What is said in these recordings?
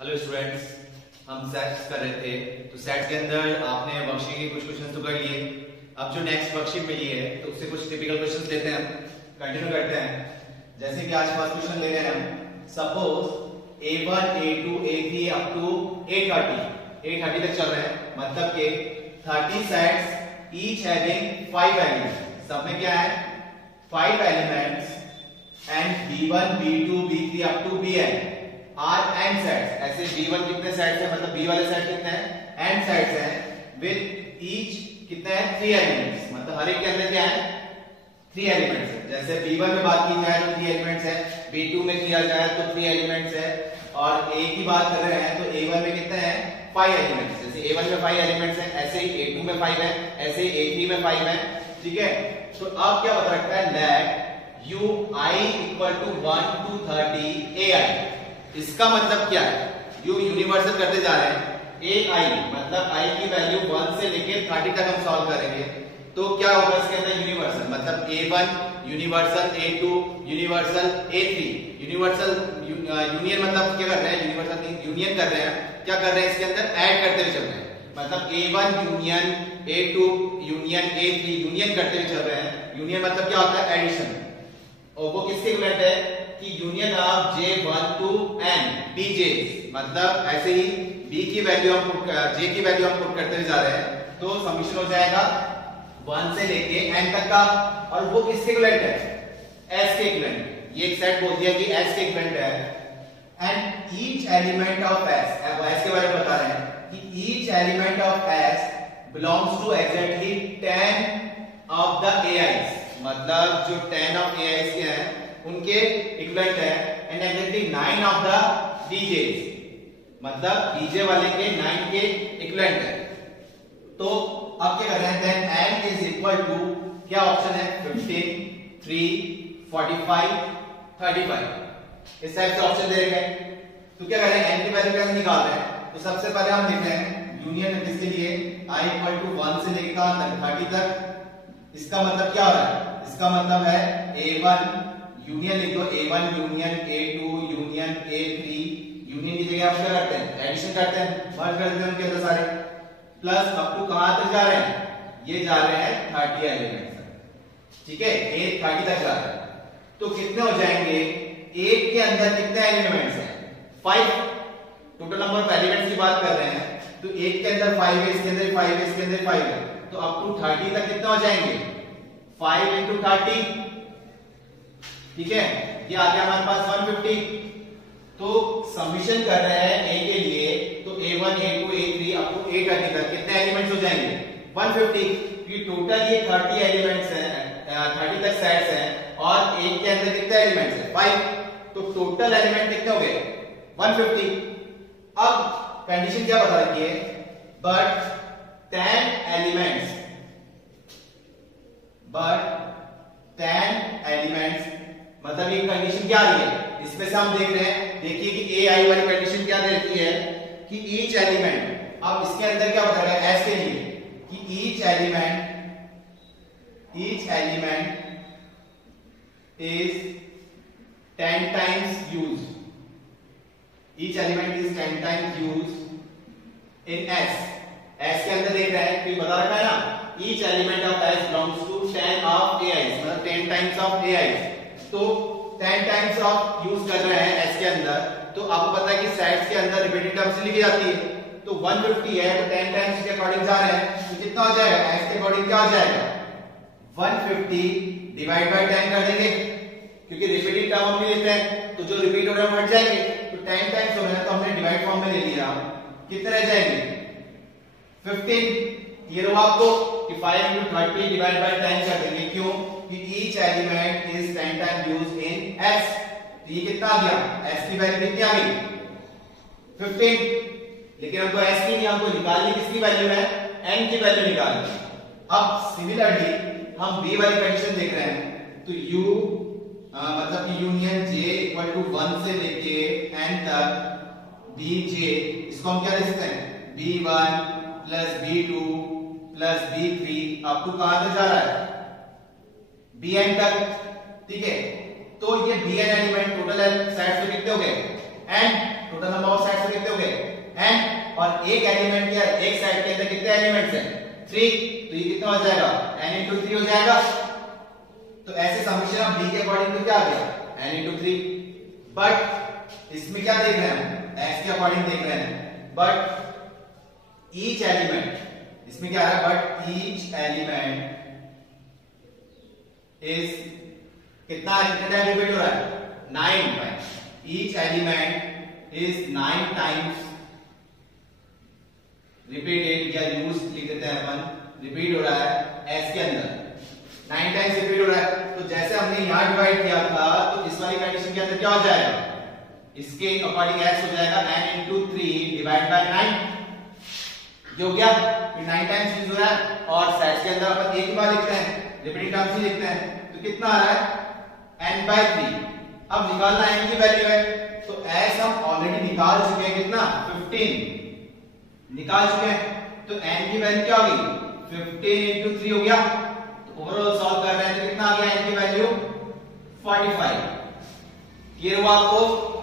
Hello students, हम sets कर रहे थे तो सेट के अंदर आपने वर्कशीट के कुछ क्वेश्चंस तो कर लिए। अब जो नेक्स्ट वर्कशीट मिली है तो उससे कुछ टिपिकल क्वेश्चंस लेते हैं, हम कंटिन्यू करते हैं। जैसे कि आज फर्स्ट क्वेश्चन ले रहे हैं हम, suppose A1 A2 A3 up to A30 तक चल रहे हैं, मतलब कि 30 सेट्स ईच हैविंग 5 एलिमेंट्स। सब में क्या है 5 elements and B1 B2 B3 up to Bn are n sets. ऐसे B1 कितने सेट्स हैं, मतलब B वाले सेट कितने हैं n सेट्स हैं विद ईच कितने हैं 3 एलिमेंट्स, मतलब हर एक के अंदर क्या है 3 एलिमेंट्स है। जैसे B1 में बात की जाए तो 3 एलिमेंट्स है, B2 में किया जाए तो 3 एलिमेंट्स है, और A की बात कर रहे हैं तो A1 में कितने हैं 5 एलिमेंट्स। जैसे A1 में 5 एलिमेंट्स हैं, ऐसे ही A2 में 5 है, ऐसे ही A3 में 5 है। ठीक है, तो अब क्या बता रखा है let ui equal to 1 to 30 ai। इसका मतलब क्या है, u यूनिवर्सल करते जा रहे हैं, ai मतलब i की वैल्यू 1 से लेकर 30 तक हम सॉल्व करेंगे तो क्या होगा इसके अंदर यूनिवर्सल, मतलब a1 universal a2 universal a3 universal union, मतलब क्या कर रहे हैं यूनिवर्सल यूनियन कर रहे हैं, क्या कर रहे हैं इसके अंदर ऐड करते हुए चल रहे हैं, मतलब a1 union a2 union a3 union करते हुए चल रहे हैं। यूनियन मतलब क्या होता है एडिशन, और वो किसके इक्विवेलेंट है कि union of J1 to n Bj, मतलब ऐसे ही B की वैल्यू हम J की वैल्यू हम पुट करते हुए जा रहे हैं तो समीशन हो जाएगा 1 से लेके n तक का, और वो किसके इक्विवेलेंट है S के इक्विवेलेंट। ये एक सेट बोल दिया कि S के इक्विवेलेंट है and each element of S, अब S के बारे में बता रहे हैं कि each element of S belongs to exactly 10 of the AIs, मतलब जो 10 ऑफ AIs के हैं उनके इक्विवेलेंट है, and exactly 9 of the BJs, मतलब BJ वाले के 9 के इक्विवेलेंट है। तो अब क्या कर रहे हैं, then n is equal to क्या ऑप्शन है 15 3 45 35, इस टाइप से ऑप्शन दे रहे हैं। तो क्या कर रहे हैं n की वैल्यू कैसे निकाल रहे हैं, तो सबसे पहले हम देख रहे हैं यूनियन किसके लिए i इक्वल टू 1 से लेकर 30 तक। इसका मतलब क्या हो रहा है, इसका मतलब है a1 यूनियन लिख दो, a1 union a2 union a3 union की जगह आप क्या करते हैं एडिशन करते हैं, मर्ज कर देते हैं उनके अंदर सारे, प्लस अप टू कहां तक जा रहे हैं, ये जा रहे हैं 30 एलिमेंट्स। ठीक है, a 30 तक जा रहे हैं तो कितने हो जाएंगे, एक के अंदर कितने एलिमेंट्स हैं 5, टोटल नंबर ऑफ एलिमेंट्स की बात कर रहे हैं तो एक के अंदर 5 है, इसके अंदर 5 है, इसके अंदर 5 है, तो अप टू 30 तक कितना हो जाएंगे 5 into 30। ठीक है, ये आ गया हमारे पास 150। तो समीशन कर रहे हैं a के लिए तो a1 a2 a3 up to A30 तक कितने एलिमेंट्स हो जाएंगे 150, क्योंकि टोटल ये 30 एलिमेंट्स हैं, 30 तक सेट्स हैं, और एक के अंदर कितने एलिमेंट्स हैं 5, तो टोटल एलिमेंट कितने हो गए 150। अब कंडीशन क्या बता रखी है, बट 10 एलिमेंट्स, मतलब ये कंडीशन क्या आ रही है, इसमें से हम देख रहे हैं, देखिए कि ai वाली कंडीशन क्या दे रखी है कि ईच एलिमेंट, अब इसके अंदर क्या बता रहा है S के लिए कि each element is 10 times used, each element is 10 times used in S के अंदर देख रहे हैं कि बता रखा है ना, each element of S belongs to 10 of AIs, मतलब 10 टाइम्स ऑफ AIs, तो 10 टाइम्स ऑफ यूज कर रहे हैं S के अंदर, तो आपको पता है कि सेट्स के अंदर रिपीटेड टर्म्स लिखी जाती है, तो 150 है तो 10 टाइम्स के अकॉर्डिंग जा रहे हैं तो कितना हो जाएगा S के अकॉर्डिंग क्या हो जाएगा 150 डिवाइड बाय 10 कर देंगे, क्योंकि रिपीटेड टर्म हम लेते हैं तो जो रिपीट हो रहे हैं हट जाएंगे, तो 10 टाइम्स हो रहे हैं तो हमने डिवाइड फॉर्म में ले लिया, कितने रह जाएंगे 15। ये रो आपको कि 5 into 30 डिवाइड बाय 10 कर देंगे, क्यों कि each element is 10 time used in S, तो ये कितना आ गया S की वैल्यू कितनी आ गई 15, लेकिन हमको S की नहीं, हमको निकालनी किसकी वैल्यू है n की वैल्यू निकालनी। अब सिमिलरली हम B वाली कंडीशन देख रहे हैं तो U मतलब कि यूनियन J इक्वल टू 1 से लेके n तक Bj, इसको हम क्या लिख सकते हैं B1 plus B2 plus B3 up to कहां तक जा रहा है Bn तक। ठीक है, तो ये Bn एलिमेंट टोटल सेट्स में कितने हो गए n, total number of sides कितने हो गए n, और एक एलिमेंट के एक साइड के अंदर कितने एलिमेंट्स हैं 3, तो ये कितना हो जाएगा n into 3 हो जाएगा। तो ऐसे समीशन ऑफ b के अकॉर्डिंग तो क्या आ गया n into 3, बट इसमें क्या देख रहे हैं हम x के अकॉर्डिंग देख रहे हैं, बट ईच एलिमेंट, इसमें क्या आ रहा है बट ईच एलिमेंट इज कितना टाइम रिपीट हो रहा है 9 times, each element is 9 times repeated, या यूज लिख देते हैं अपन, रिपीट हो रहा है s के अंदर 9 टाइम्स रिपीट हो रहा है। तो जैसे हमने यहां डिवाइड किया था तो इस वाली कंडीशन के अंदर क्या हो जाएगा, इसके अकॉर्डिंग s हो जाएगा n into 3 डिवाइड बाय 9, ये हो गया, फिर 9 टाइम्स यूज हो रहा है, और सेट्स के अंदर अपन एक ही बार लिखते हैं, रिपीटिंग टर्म्स ही लिखते हैं, तो कितना आ रहा है n by 3। अब निकालना n की वैल्यू है, तो s हम ऑलरेडी निकाल चुके हैं, कितना 15 निकाल चुके हैं, तो n की वैल्यू क्या होगी 15 into 3 हो गया। तो ओवरऑल सॉल्व कर रहे हैं तो कितना आ गया n की वैल्यू 45। क्लियर हुआ आपको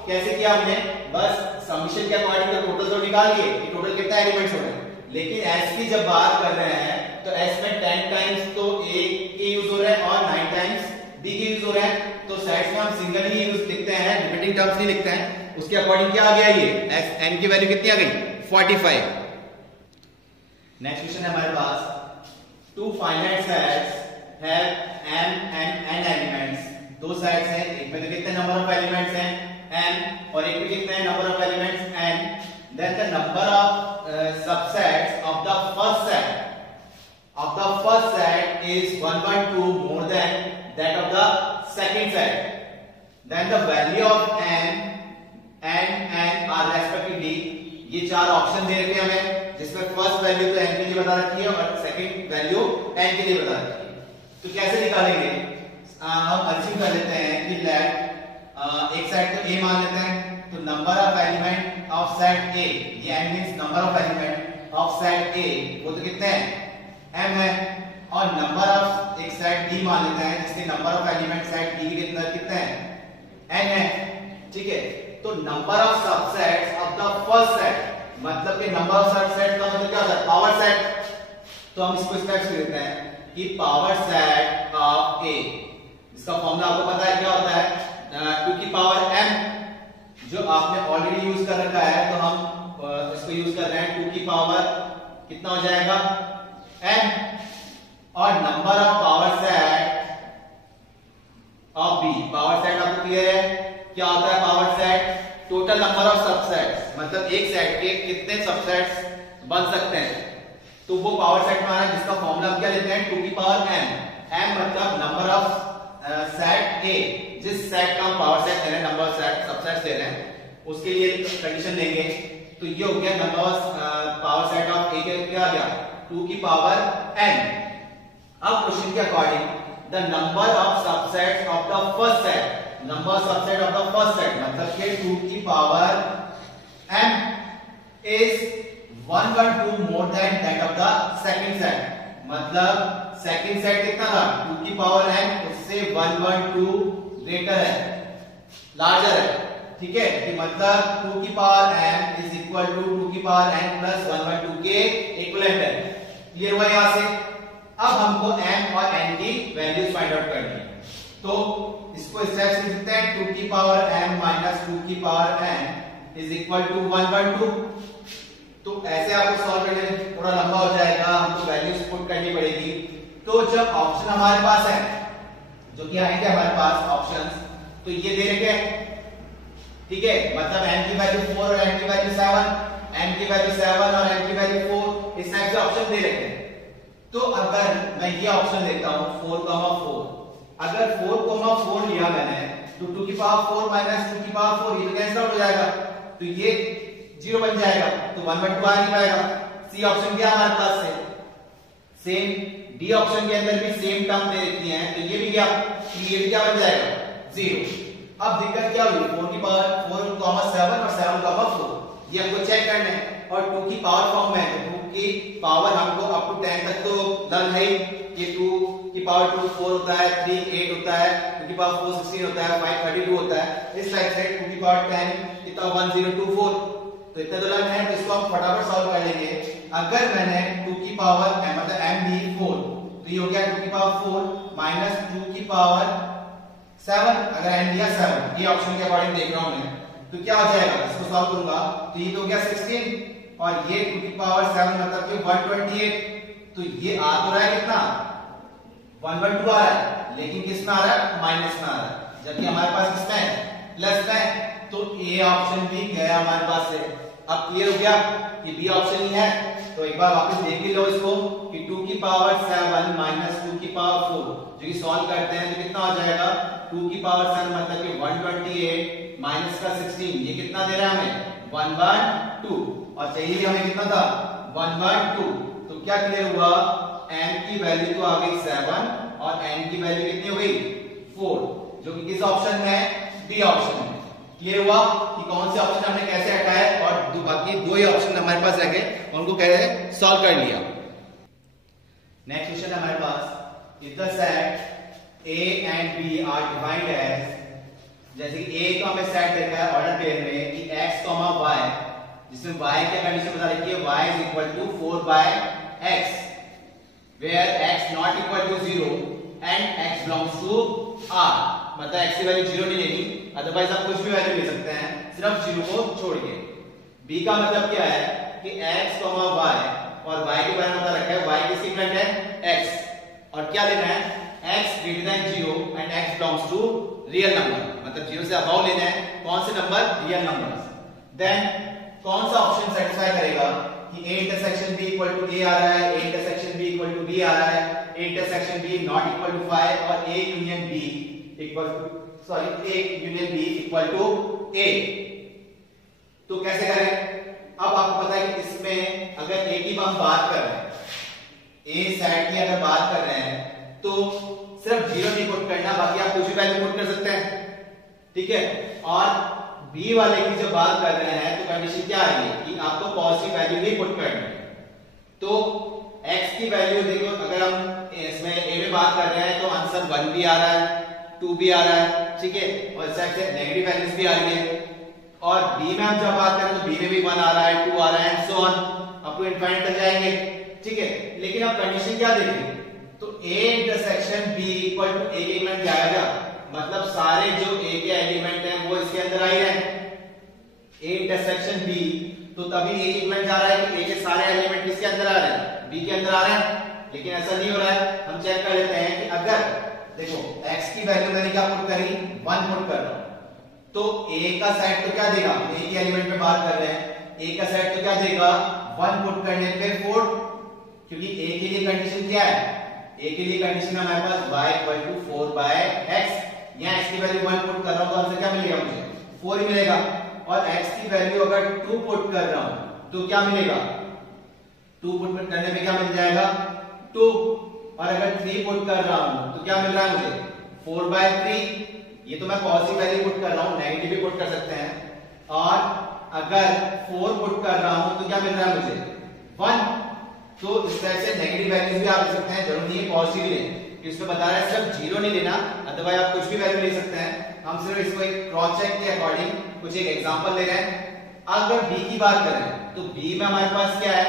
कैसे किया हमने, बस समीशन के अकॉर्डिंग तो टोटल तो निकाल लिए कि टोटल कितना एलिमेंट्स हो रहे हैं, लेकिन s की जब बात कर रहे हैं तो s में 10 टाइम्स तो a के यूज हो रहे हैं और 9 टाइम्स b के यूज हो रहे हैं, तो सेट्स में हम सिंगल ही यूज लिखते हैं, रिपीटिंग टर्म्स नहीं लिखते हैं। उसके अकॉर्डिंग क्या आ गया, ये n की वैल्यू कितनी आ गई 45। नेक्स्ट क्वेश्चन है हमारे पास, two finite sets have m and n elements, दो सेट्स हैं, एक में तो कितने नंबर ऑफ एलिमेंट्स हैं m और एक में कितने number of elements n, then the number of subsets of the first set is 1 by 2 more than that of the second set, then the value of n and are respectively, ये चार option दे रखे हैं हमें, जिसमें first value तो n के लिए बता रखी है और सेकंड वैल्यू n के लिए बता रखी है। तो कैसे निकालेंगे, हम अस्यूम कर लेते हैं कि लेट एक साइड को a मान लेते हैं, तो number of element of set a, ये n means number of element of set a, वो तो कितने हैं m है, और नंबर ऑफ एक सेट d मान लेते हैं जिसके number of element set d के कितने हैं n है, ठीक है। तो number of subsets of the first set, मतलब कि नंबर ऑफ सबसेट का मतलब क्या होता है पावर सेट, तो हम इसको इस टाइप से लिखते हैं कि पावर सेट ऑफ a, इसका फॉर्मूला आपको पता है क्या होता है 2 की पावर m, जो आपने ऑलरेडी यूज कर रखा है, तो हम इसको यूज कर रहे हैं 2 की पावर कितना हो जाएगा n, और number of power set of b, power set आपको क्लियर है क्या होता है power set, total number of subsets, मतलब एक सेट के कितने सबसेट्स बन सकते हैं, तो वो पावर सेट हमारा जिसका फॉर्मूला हम क्या लेते हैं 2 की पावर m मतलब नंबर ऑफ सेट a, जिस सेट का हम पावर सेट ले रहे हैं, नंबर ऑफ सेट सबसेट्स ले रहे हैं, उसके लिए कंडीशन लेंगे, तो ये हो गया number of power set of a के क्या आ गया 2 की पावर n। अब क्वेश्चन के according the number of subsets of the first set, number subset of the first set मतलब कि 2 की power m is 1 by 2 more than that of the second set, मतलब सेकंड सेट कितना था 2 की power n, उससे 1 by 2 greater है, larger है, ठीक है, कि मतलब 2 की power m is equal to 2 की पावर n प्लस 1 by 2 के इक्विवेलेंट है। क्लियर हुआ यहां से। अब हमको m और n की वैल्यूज फाइंड आउट करनी है, तो इसको इस टाइप से लिख सकते हैं 2 की पावर m माइनस 2 की power n is equal to 1 by 2। तो ऐसे आपको सॉल्व करने में थोड़ा लंबा हो जाएगा, हमको वैल्यूज पुट करनी पड़ेगी। तो जब ऑप्शन हमारे पास है, जो कि आएंगे हमारे पास ऑप्शंस, तो ये दे रखे हैं, ठीक है, मतलब n की वैल्यू 4 और n की वैल्यू 7, n की वैल्यू 7 और n की वैल्यू 4, इस टाइप से ऑप्शन दे रखे हैं। तो अगर मैं ये ऑप्शन लेता हूं 4,4, अगर 4,4 लिया मैंने, तो 2 की पावर 4 माइनस 2 की पावर 4 ये तो कैंसिल आउट हो जाएगा, तो ये 0 बन जाएगा, तो 1 by 2 आ नहीं पाएगा। सी ऑप्शन क्या हमारे पास से सेम, डी ऑप्शन के अंदर भी सेम टर्म दे रखी है, तो ये भी क्या, ये भी क्या बन जाएगा 0। अब दिक्कत क्या हुई, 4 की पावर 4,7 और 7,4 ये हमको चेक करना है, और 2 की पावर फॉर्म में, तो 2 की पावर हमको अप टू 10 तक तो डन है, ये 2 की पावर 2 4 होता है, 3 8 होता है, 2 की पावर 4 16 होता है, 5 32 होता है, इस टाइप से 2 की got 10 कितना 1024, तो इतना तो लर्न है, तो इसको आप फटाफट सॉल्व कर लेंगे। अगर मैंने 2 की पावर मतलब m दी 4, तो ये हो गया 2 की पावर 4 माइनस 2 की पावर 7, अगर m दिया 7, ये ऑप्शन के अकॉर्डिंग देख रहा हूं मैं, तो क्या हो जाएगा, इसको सॉल्व करूंगा तो ये तो हो गया 16 और ये 2 की पावर 7 मतलब कि 128, तो ये आ तो रहा है कितना 112 आ रहा है, लेकिन किस में आ रहा है, माइनस में आ रहा है, जबकि हमारे पास कितना है, प्लस में है, तो ए ऑप्शन भी गया हमारे पास से। अब क्लियर हो गया कि बी ऑप्शन ही है, तो एक बार वापस देख ही लो इसको कि 2 की पावर 7 माइनस 2 की पावर 4, जो कि सॉल्व करते हैं तो कितना हो जाएगा, 2 की पावर 7 मतलब कि 128 माइनस का 16, ये कितना दे रहा है हमें 112, और चाहिए हमें कितना था 112, तो क्या क्लियर हुआ, m की वैल्यू तो आ गई 7 और n की वैल्यू कितनी हो गई 4, जो कि किस ऑप्शन में है, बी ऑप्शन में। क्लियर हुआ कि कौन से ऑप्शन हमने कैसे हटाए, और बाकी दो ही ऑप्शन हमारे पास रह गए, उनको कैसे सॉल्व कर लिया। नेक्स्ट क्वेश्चन है हमारे पास, if the set a and b are defined as, जैसे कि a को हमें सेट देखा है ऑर्डर पेयर में कि x, y, जिसमें y की कंडीशन बता रखी है y is equal to 4/x, where x not equal to 0 and x belongs to r, मतलब x की वैल्यू 0 नहीं लेनी, अदरवाइज आप कुछ भी वैल्यू ले सकते हैं सिर्फ 0 को छोड़ के। b का मतलब क्या है कि x, y, और y के बारे में बता रखा है y किसकी इक्विवेलेंट है x, और क्या लेना है x greater than 0 and x belongs to real number, मतलब 0 से अबव लेना है कौन से नंबर, रियल नंबर्स। देन कौन सा ऑप्शन सेटिस्फाई करेगा कि a intersection b equal to a आ रहा है, a intersection b equal to b आ रहा है, a intersection b not equal to 5 और a union b equal to a union b equal to a, तो कैसे करें। अब आपको पता है कि इसमें अगर a की हम बात कर रहे हैं, a सेट की अगर बात कर रहे हैं तो सिर्फ 0 नहीं पुट करना, बाकी आप कुछ भी वैल्यू पुट कर सकते हैं, ठीक है। और b वाले की जब बात कर रहे हैं तो कंडीशन क्या आ रही है कि आपको पॉजिटिव वैल्यू ही पुट करनी है, तो x की वैल्यू देखो, अगर हम इसमें a में बात कर रहे हैं तो आंसर 1 भी आ रहा है, 2 भी आ रहा है, ठीक है, और इस साइड से नेगेटिव वैल्यूज भी आ रही है, और b में हम जब बात करें तो b में भी 1 आ रहा है, 2 आ रहा है, and so on up to infinite तक जाएंगे, ठीक है। लेकिन अब कंडीशन क्या देखें, तो a intersection b equal to a के एलिमेंट जाएगा, मतलब सारे जो a के एलिमेंट हैं वो इसके अंदर आ ही रहे हैं, a इंटरसेक्शन b, तो तभी a एलिमेंट जा रहा है कि a के सारे एलिमेंट किसके अंदर आ रहे हैं, b के अंदर आ रहे हैं, लेकिन ऐसा नहीं हो रहा है। हम चेक कर लेते हैं कि अगर देखो x की वैल्यू मैंने क्या पुट करी, 1 पुट कर रहा हूं, तो a का सेट तो क्या देगा, a के एलिमेंट में बात कर रहे हैं, a का सेट तो क्या देगा 1 पुट करने पे 4, क्योंकि a के लिए कंडीशन क्या है, a के लिए कंडीशन हमारे पास y इक्वल टू 4/x, यहां x की वैल्यू 1 पुट कर रहा हूं तो आंसर क्या मिलेगा मुझे 4 ही मिलेगा, और x की वैल्यू अगर 2 पुट कर रहा हूं तो क्या मिलेगा, 2 पुट करने पे क्या मिल जाएगा 2, और अगर 3 पुट कर रहा हूं तो क्या मिल रहा है मुझे 4/3, ये तो मैं पॉजिटिव वैल्यू पुट कर रहा हूं, नेगेटिव भी पुट कर सकते हैं, और अगर 4 पुट कर रहा हूं तो क्या मिल रहा है मुझे 1, तो इस तरह से नेगेटिव वैल्यूज भी आप ले सकते हैं, जरूरी नहीं है पॉजिटिव लें, इसमें बता रहा है सिर्फ 0 नहीं लेना, अदरवाइज आप कुछ भी वैल्यू ले सकते हैं। हम सिर्फ इसको एक क्रॉस चेक के अकॉर्डिंग कुछ एक एग्जांपल ले रहे हैं। अगर b की बात करें तो b में हमारे पास क्या है,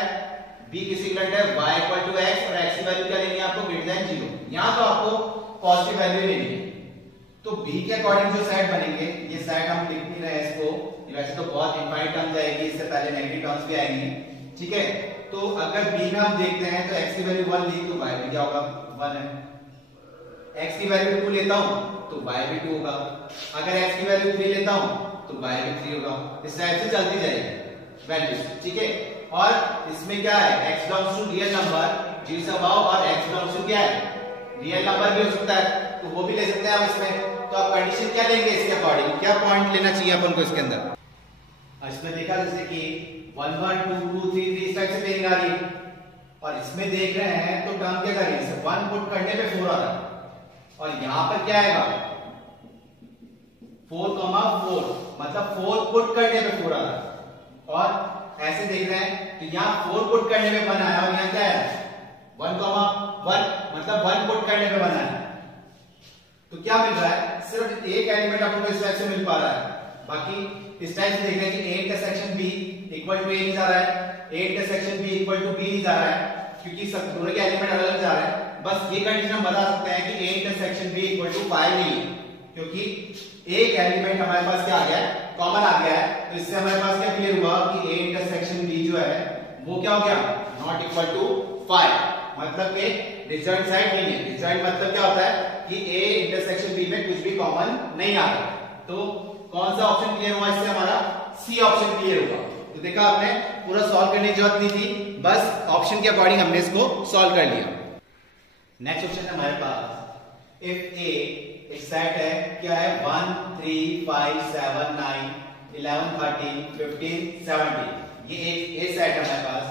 b किसी इक्वल है y इक्वल टू x, और x की वैल्यू क्या लेनी है आपको ग्रेटर देन 0, यहां तो आपको पॉजिटिव वैल्यू लेनी है, तो b के अकॉर्डिंग जो सेट बनेंगे, ये सेट हम लिख नहीं रहे हैं इसको, वैसे तो बहुत इनफाइनाइट टर्म जाएगी, इससे पहले नेगेटिव टर्म्स भी आएंगी, ठीक है। तो अगर b में हम देखते हैं तो x की वैल्यू 1 ली तो y भी क्या होगा 1 है, x की वैल्यू 2 लेता हूं तो y भी 2 होगा, अगर x की वैल्यू 3 लेता हूं तो y भी 3 होगा, इस टाइप से चलती जाएगी वैल्यूज, ठीक है। और इसमें क्या है, x belongs to real number 0 से अबव, और x बिलोंग्स टू क्या है, रियल नंबर भी हो सकता है, तो वो भी ले सकते हैं आप इसमें। तो आप कंडीशन क्या लेंगे इसके अकॉर्डिंग, क्या पॉइंट लेना चाहिए अपन को इसके अंदर। इसमें देखा जैसे कि 1 1 2 2 3 3 इस टाइप से पेयरिंग आ रही है, और इसमें देख रहे हैं तो टर्म क्या कर रही है, 1 पुट करने पे 4 आ रहा है, और यहां पर क्या आएगा 4, 4, मतलब 4 पुट करने पे 4 आ रहा है, और ऐसे देख रहे हैं तो यहां 4 पुट करने पे 1 आया, और यहां क्या है 1, 1, मतलब 1 पुट करने पे 1 आया, तो क्या मिल रहा है, सिर्फ एक एलिमेंट आपको इस टाइप से मिल पा रहा है, बाकी इस टाइप से देख रहे हैं कि a intersection b equal to a नहीं जा रहा है, a intersection b equal to b नहीं जा रहा है, क्योंकि सब दोनों के एलिमेंट अलग अलग जा रहे हैं। बस ये कंडीशन हम बता सकते हैं कि a intersection b equal to 5 नहीं है, क्योंकि एक एलिमेंट हमारे पास क्या आ गया है, कॉमन आ गया है। तो इससे हमारे पास क्या क्लियर हुआ कि a इंटरसेक्शन b जो है वो क्या हो गया, नॉट इक्वल टू 5, मतलब कि डिसजॉइंट साइड नहीं है। डिसजॉइंट मतलब क्या होता है कि a इंटरसेक्शन b में कुछ भी कॉमन नहीं आ रहा। तो कौन सा ऑप्शन क्लियर हुआ इससे, हमारा सी ऑप्शन क्लियर हुआ। तो देखा आपने, पूरा सॉल्व करने की जरूरत नहीं थी, बस ऑप्शन के अकॉर्डिंग हमने इसको सॉल्व कर लिया। नेक्स्ट क्वेश्चन है हमारे पास, इफ ए एक सेट है, क्या है 1 3 5 7 9 11 13 15 17, ये एक ए सेट है हमारे पास।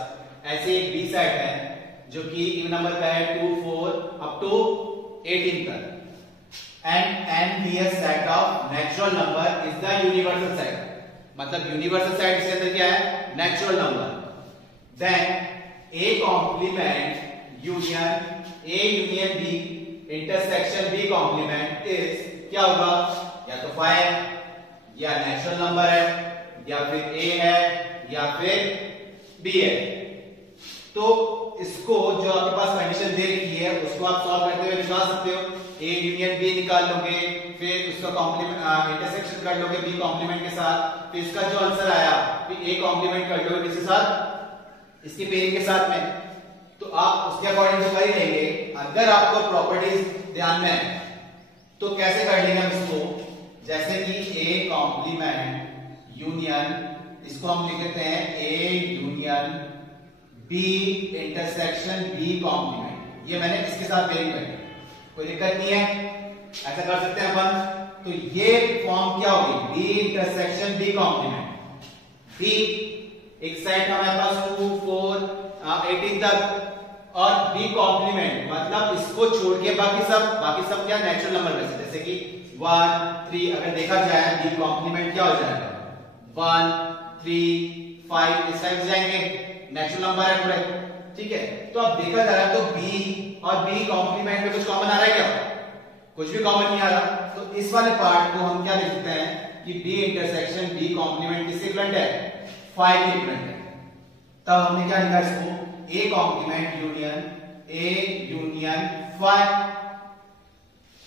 ऐसे एक बी सेट है जो कि इवन नंबर का है 2 4 अप टू 18 तक, and n be a set of natural number is the universal set, मतलब यूनिवर्सल सेट इसके अंदर क्या है, natural number. Then a complement union a union b intersection b complement is क्या होगा, या तो 5 या नेचुरल नंबर है, या फिर a है, या फिर b है। तो इसको जो आपके पास कंडीशन दे रखी है उसको आप सॉल्व करते हुए निकाल सकते हो। a यूनियन b निकाल लोगे, फिर उसका कॉम्प्लीमेंट इंटरसेक्शन कर लोगे b कॉम्प्लीमेंट के साथ, फिर इसका जो आंसर आया फिर a कॉम्प्लीमेंट कर लोगे किसके साथ, इसके पेयरिंग के साथ में। तो आप उसके अकॉर्डिंग तो कर ही लेंगे। अगर आपको प्रॉपर्टीज ध्यान में है तो कैसे कर लेंगे हम इसको, जैसे कि a कॉम्प्लीमेंट यूनियन, इसको हम लिख देते हैं a union b intersection b complement. ये मैंने इसके साथ पेयरिंग कर दी, कोई दिक्कत नहीं है, ऐसा कर सकते हैं अपन। तो ये फॉर्म क्या होगी, b intersection b complement. b एक सेट हमारे पास 2 4 18 तक, और b कॉम्प्लीमेंट मतलब इसको छोड़ के बाकी सब क्या नेचुरल नंबर में से, जैसे कि 1 3 अगर देखा जाए b कॉम्प्लीमेंट क्या हो जाएगा 1 3 5 इस टाइप से जाएंगे, नेचुरल नंबर है पूरे, ठीक है। तो अब देखा जा रहा है तो b और b कॉम्प्लीमेंट में कुछ कॉमन आ रहा है क्या, कुछ भी कॉमन नहीं आ रहा। तो इस वाले पार्ट को हम क्या लिखते हैं कि b इंटरसेक्शन b कॉम्प्लीमेंट किसके इक्विवेलेंट है, 5 के इक्विवेलेंट है। तब हमने क्या लिखा इसको, a complement union a union 5,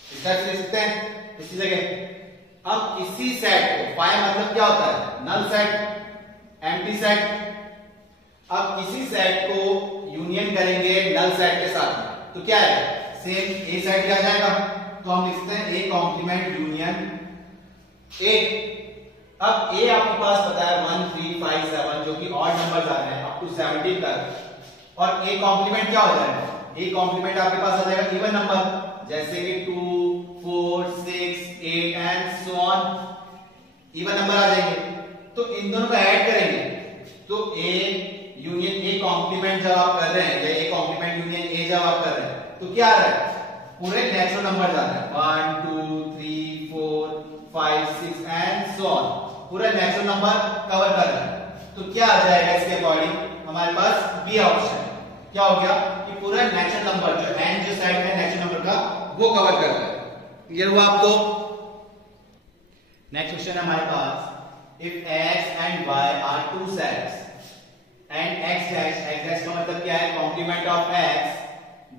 इस तरह से लिख सकते हैं इसी जगह। अब इसी सेट को 5 मतलब क्या होता है, नल सेट, एम्प्टी सेट। अब इसी सेट को यूनियन करेंगे नल सेट के साथ, तो क्या है, सेम a सेट क्या जाएगा, तो हम लिखते हैं a कॉम्प्लीमेंट यूनियन a। अब a आपके पास पता है 1 3 5 7 जो कि ऑड नंबर्स आ रहे हैं अप टू 17 तक, और a कॉम्प्लीमेंट क्या हो जाएगा, a कॉम्प्लीमेंट आपके पास आ जाएगा इवन नंबर, जैसे कि 2 4 6 8 and so on, even number आ जाएंगे। तो इन दोनों को ऐड करेंगे तो a यूनियन a कॉम्प्लीमेंट जब आप कर रहे हैं, या a कॉम्प्लीमेंट यूनियन a जब आप कर रहे हैं, तो क्या आ रहा है, पूरे नेचुरल नंबर आ रहे हैं 1 2 3 4 5 6 एंड सो ऑन, पूरा नेचुरल नंबर कवर कर रहा है। तो क्या आ जाएगा इसके अकॉर्डिंग, हमारे पास बी ऑप्शन क्या हो गया कि पूरा नेचुरल नंबर जो एन जो साइड है नेचुरल नंबर का वो कवर कर रहा है। क्लियर हुआ आपको। नेक्स्ट क्वेश्चन है हमारे पास, if x and y are two sets and x dash का मतलब क्या है, complement of x,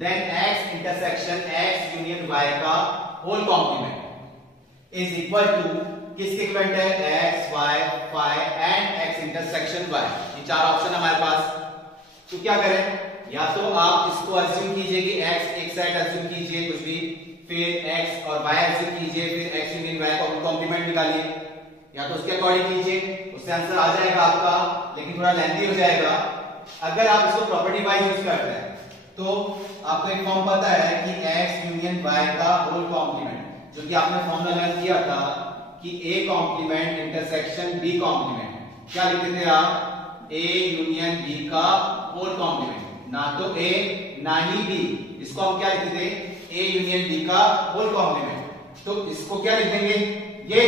then x intersection x union y का whole complement is equal to किसके इक्विवेलेंट है, x y 5 and x intersection y। ये चार option हमारे पास। तो क्या करें, या तो आप इसको अज्यूम कीजिए कि x एक साइड अज्यूम कीजिए कुछ भी, फिर x और y अज्यूम कीजिए, फिर x यूनियन y का कॉम्प्लीमेंट निकालिए, या तो उसके अकॉर्डिंग कीजिए, उससे आंसर आ जाएगा आपका, लेकिन थोड़ा लेंथी हो जाएगा। अगर आप इसको प्रॉपर्टी वाइज यूज करते हैं तो आपको एक फॉर्म पता है कि x यूनियन y का होल कॉम्प्लीमेंट, जो कि आपने फॉर्मूला लर्न किया था कि a complement intersection b complement, क्या लिखते थे आप, a यूनियन b का होल कॉम्प्लीमेंट, ना तो a ना ही b, इसको हम क्या लिखते थे, a यूनियन b का होल कॉम्प्लीमेंट। तो इसको क्या लिख देंगे, ये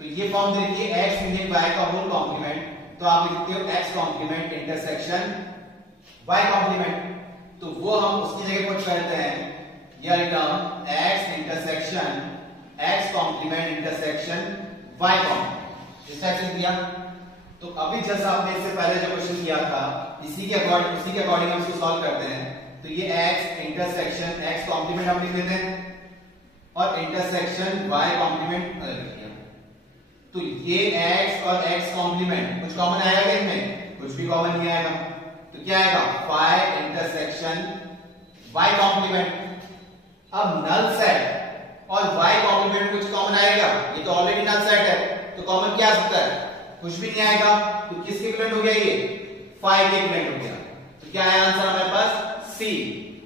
तो ये फॉर्म दे रखी है x यूनियन y का होल कॉम्प्लीमेंट, तो आप लिखते हो x complement intersection y complement. तो वो हम उसकी जगह पुट करते हैं यह term x intersection x complement intersection y complement. इस टाइप से दिया। तो अभी जैसा आपने इससे पहले जो क्वेश्चन किया था उसी के अकॉर्डिंग हम इसको सॉल्व करते हैं। तो ये x इंटरसेक्शन x कॉम्प्लीमेंट हम लिख देते हैं और इंटरसेक्शन y कॉम्प्लीमेंट अलग लिख दिया। तो ये x और x कॉम्प्लीमेंट कुछ कॉमन आएगा क्या इनमें? कुछ भी कॉमन नहीं आएगा। तो क्या आएगा? y intersection y complement. अब नल सेट और y कॉम्प्लीमेंट कुछ कॉमन आएगा? ये तो ऑलरेडी नल सेट है, तो कॉमन क्या आ सकता है? कुछ भी नहीं आएगा। तो किसके इक्विवेलेंट हो गया? ये 5 के इक्विवेलेंट हो गया। तो क्या है आंसर हमारे पास? सी।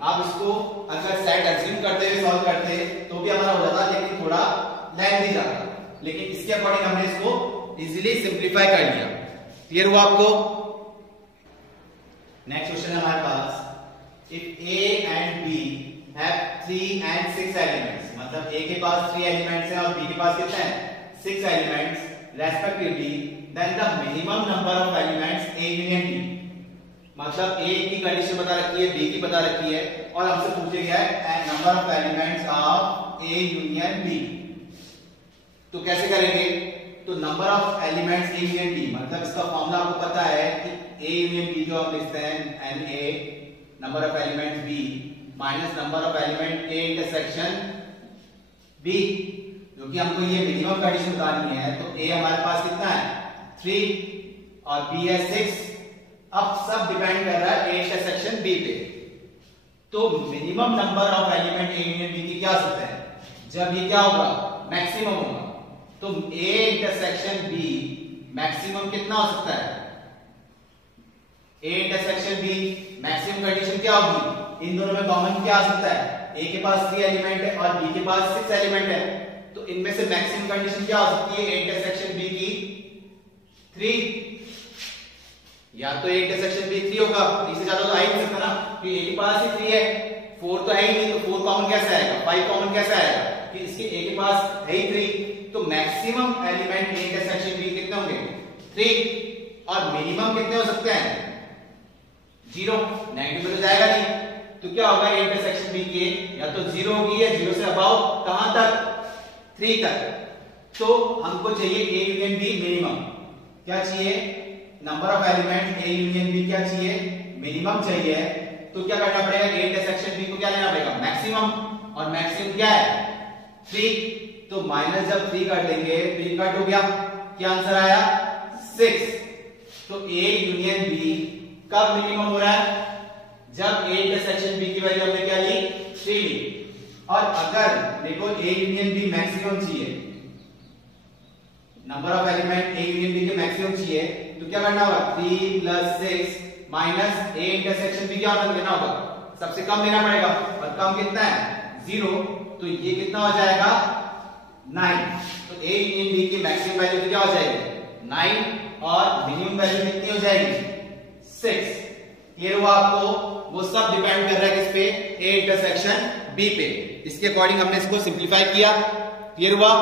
आप इसको अगर सेट एज्यूम करते हुए सॉल्व करते तो भी हमारा हो जाता, लेकिन थोड़ा लेंथी जाता। लेकिन इसके अकॉर्डिंग हमने इसको इजीली सिंपलीफाई कर लिया। क्लियर हुआ आपको? नेक्स्ट क्वेश्चन है हमारे पास, if A and B have 3 and 6 elements, मतलब A के पास 3 एलिमेंट्स हैं और B के पास कितने हैं? 6 elements respectively, then the minimum number of elements A union B। मतलब A की कंडीशन बता रखी है, B की बता रखी है और हमसे पूछे गया है number of elements of A union B। तो कैसे करेंगे? तो number of elements A union B, मतलब इसका फॉर्मूला आपको पता है कि A यूनियन B जो हम लिखते हैं NA number of elements B minus number of element A intersection B, जो कि हमको ये मिनिमम कंडीशन बतानी है। तो A हमारे पास कितना है? 3 और B है 6। अब सब डिपेंड कर रहा है A इंटरसेक्शन B पे। तो minimum number of element A union B की क्या हो सकता है? जब ये क्या होगा? मैक्सिमम होगा। तो A इंटरसेक्शन B मैक्सिमम कितना हो सकता है? A intersection B maximum condition क्या होगी? इन दोनों में कॉमन क्या आ सकता है? A के पास 3 एलिमेंट है और B के पास 6 एलिमेंट है। तो इनमें से मैक्सिमम कंडीशन क्या हो सकती है? A इंटरसेक्शन B की 3। या तो A इंटरसेक्शन B 3 होगा, 3 से ज्यादा तो आ ही नहीं सकता ना, क्योंकि A के पास ही 3 है, 4 तो है ही नहीं, तो 4 कॉमन कैसे आएगा? 5 कॉमन कैसे आएगा? कि इसके A के पास है ही 3। तो maximum element A intersection B कितने होंगे? 3। और मिनिमम कितने हो सकते हैं? 0। नेगेटिव में तो जाएगा नहीं। तो क्या होगा? A इंटरसेक्शन B के या तो 0 होगी या 0 से अबव कहां तक? 3 तक। तो हमको चाहिए A यूनियन B मिनिमम। क्या चाहिए? Number of element A union B क्या चाहिए? मिनिमम चाहिए। तो क्या करना पड़ेगा? A इंटरसेक्शन B को क्या लेना पड़ेगा? मैक्सिमम। और मैक्सिमम क्या है? 3। तो माइनस जब 3 कर देंगे 3 कट हो गया, क्या आंसर आया? 6। तो A यूनियन B कब मिनिमम हो रहा है? जब A इंटरसेक्शन B की वैल्यू हमने क्या ली? 3 ली। और अगर देखो A यूनियन B मैक्सिमम चाहिए, number of element A union B के मैक्सिमम चाहिए, तो क्या करना होगा? 3 + 6 माइनस A इंटरसेक्शन B क्या लेना होगा? सबसे कम लेना पड़ेगा। और कम कितना है? 0। तो ये कितना हो जाएगा? 9। तो A यूनियन B की मैक्सिमम वैल्यू क्या हो जाएगी? 9 और मिनिमम वैल्यू कितनी हो जाएगी? 6। क्लियर हुआ आपको? वो सब डिपेंड कर रहा है किस पे? A इंटरसेक्शन B पे। इसके अकॉर्डिंग हमने इसको सिंपलीफाई किया। क्लियर हुआ?